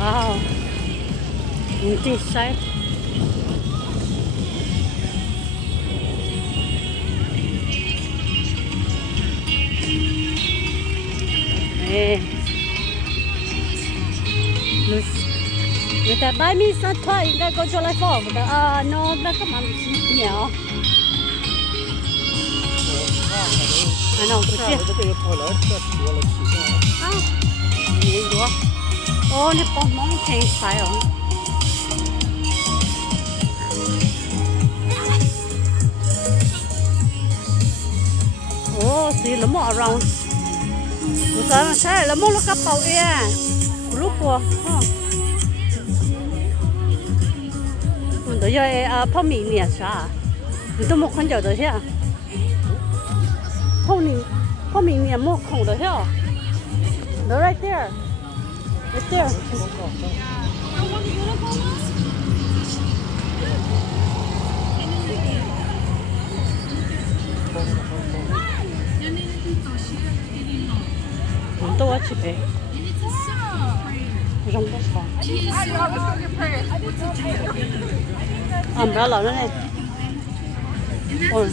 Wow. This side. Hey. Người ta bãi mi sát thoại người ta có cho lại phỏ người ta nó có mà nhỏ nó có gì gì đó ô nó bông mông chén phải không ô xí lắm mọi rong người ta sai lắm mọi nó cắp bầu e lúc qua bây giờ泡米面啥？你都没看见的些？泡米面没看的些？No right there, right there. Tôi watch it. Rong bớt vào. Umbrella nữa này. Ôi.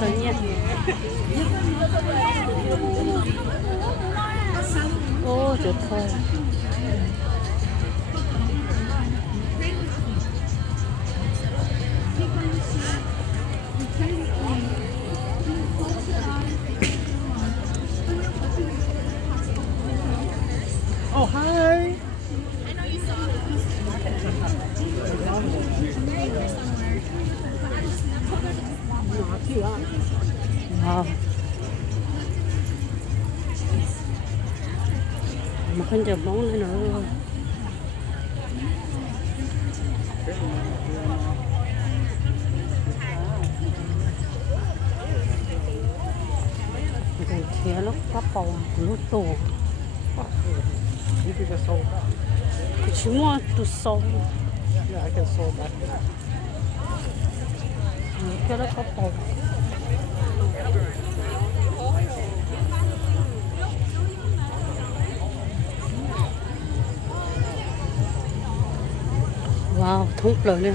Sợ nha. Ô, tuyệt vời. Oh, hi. Wow. Mà không chờ bóng lên nữa. Cái kia nó cắp bầu nó tổ. You can just hold that. Cái chú mua tụt sâu. Yeah, I can solve that. Cái đó cắp bầu. Wow, thúc lời lên.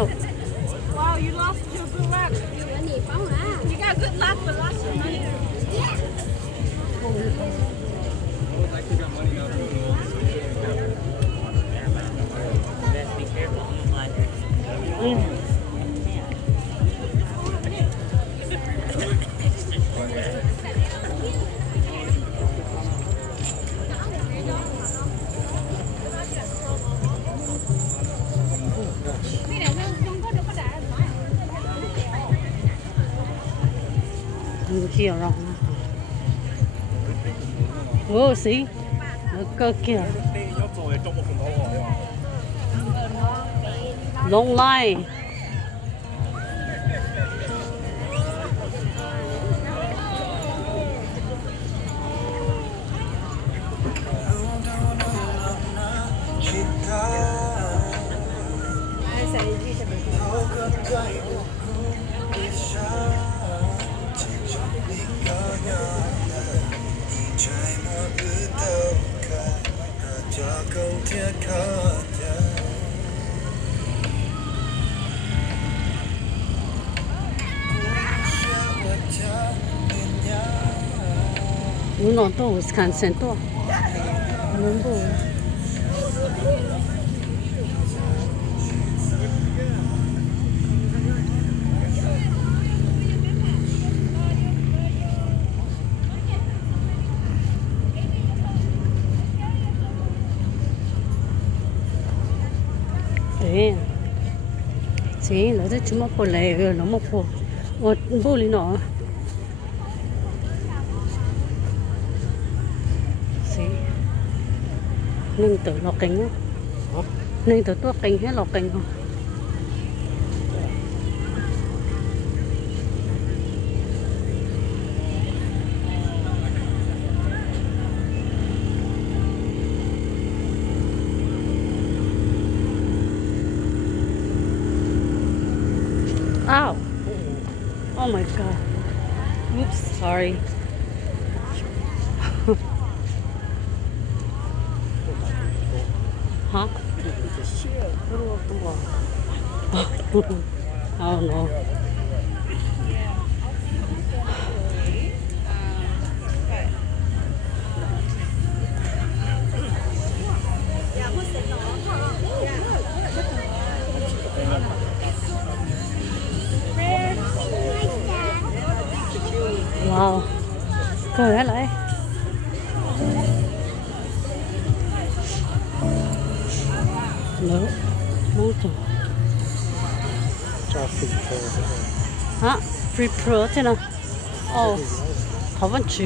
Oh. Wow, you lost your good luck. You got good luck but lost your money. Kia rồi. Ô xí. Nó cơ kia. Long line. Uno, dos, Wisconsin, to. Number. Sí, lo de chuma por la no mo po. O boli no. Sí. Nên tự lo cánh á. nên tụi tôi kinh hết lọc kinh không. Ow. Oh my god. Oops, sorry. Huh? Oh no. Wow. Cười hết lại. Nữa. Muốn chừng. Traffic for Hả? Free pro thế nào? Ồ. Thảo văn chữ.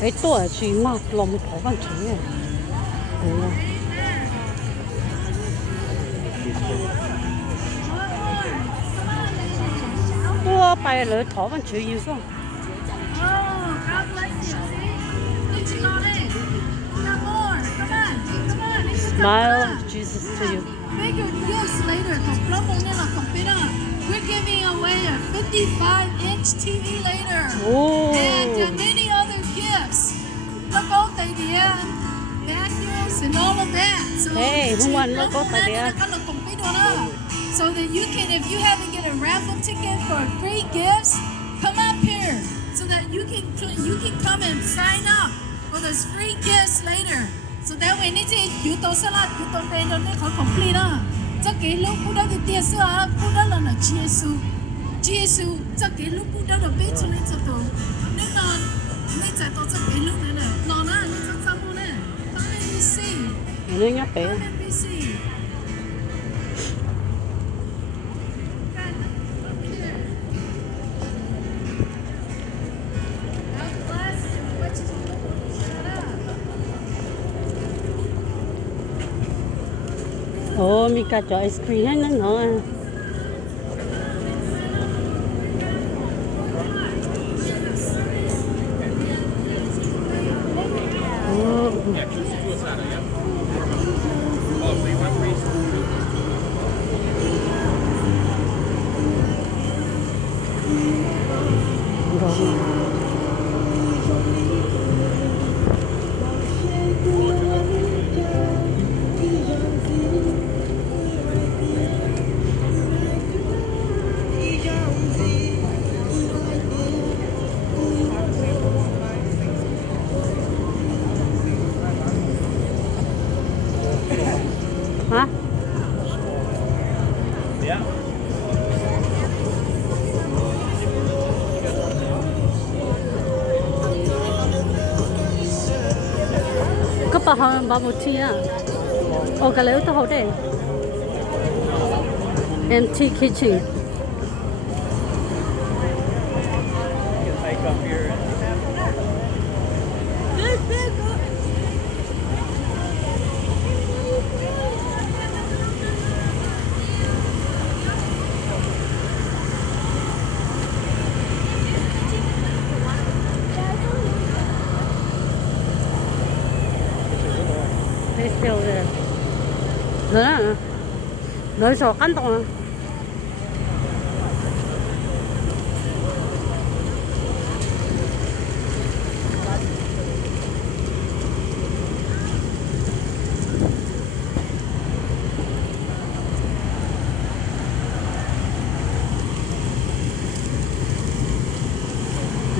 Ấy tuổi chỉ mà lòng thảo văn chữ này. Ủa, bài lỡ thảo văn chữ yêu sao? Oh, God bless you. See? It's Lottie. Come on. Come on. Come on. Smile, Jesus to you. Make your gifts later. We're giving away a 55-inch TV later. Oh. And many other gifts. Logo tay đĩa, vacuums and all of that. So Hey, who won logo tay đĩa? So that you can, if you haven't get a raffle ticket for free gifts, come up here so that you can come and sign up for those free gifts later. So that way,你这有多少啦？有多点的那可 complete 啦。这给路不到的电视啊，不到了呢，耶稣，这给路不到的背出来这都，你呢？你在到这给路的呢？哪呢？你这怎么呢？当然你是，你应该背。当然你是。Ồ, mình cả cho ice cream hết nữa. Hả? Yeah. Có bà hơn bà một chi à? Ồ, cái lấy tôi hậu đây. Empty kitchen. Take up here. They still there. Nữa. Nói số căn tổng à?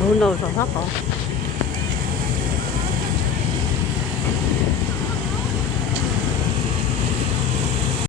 Đủ nồi số khác có.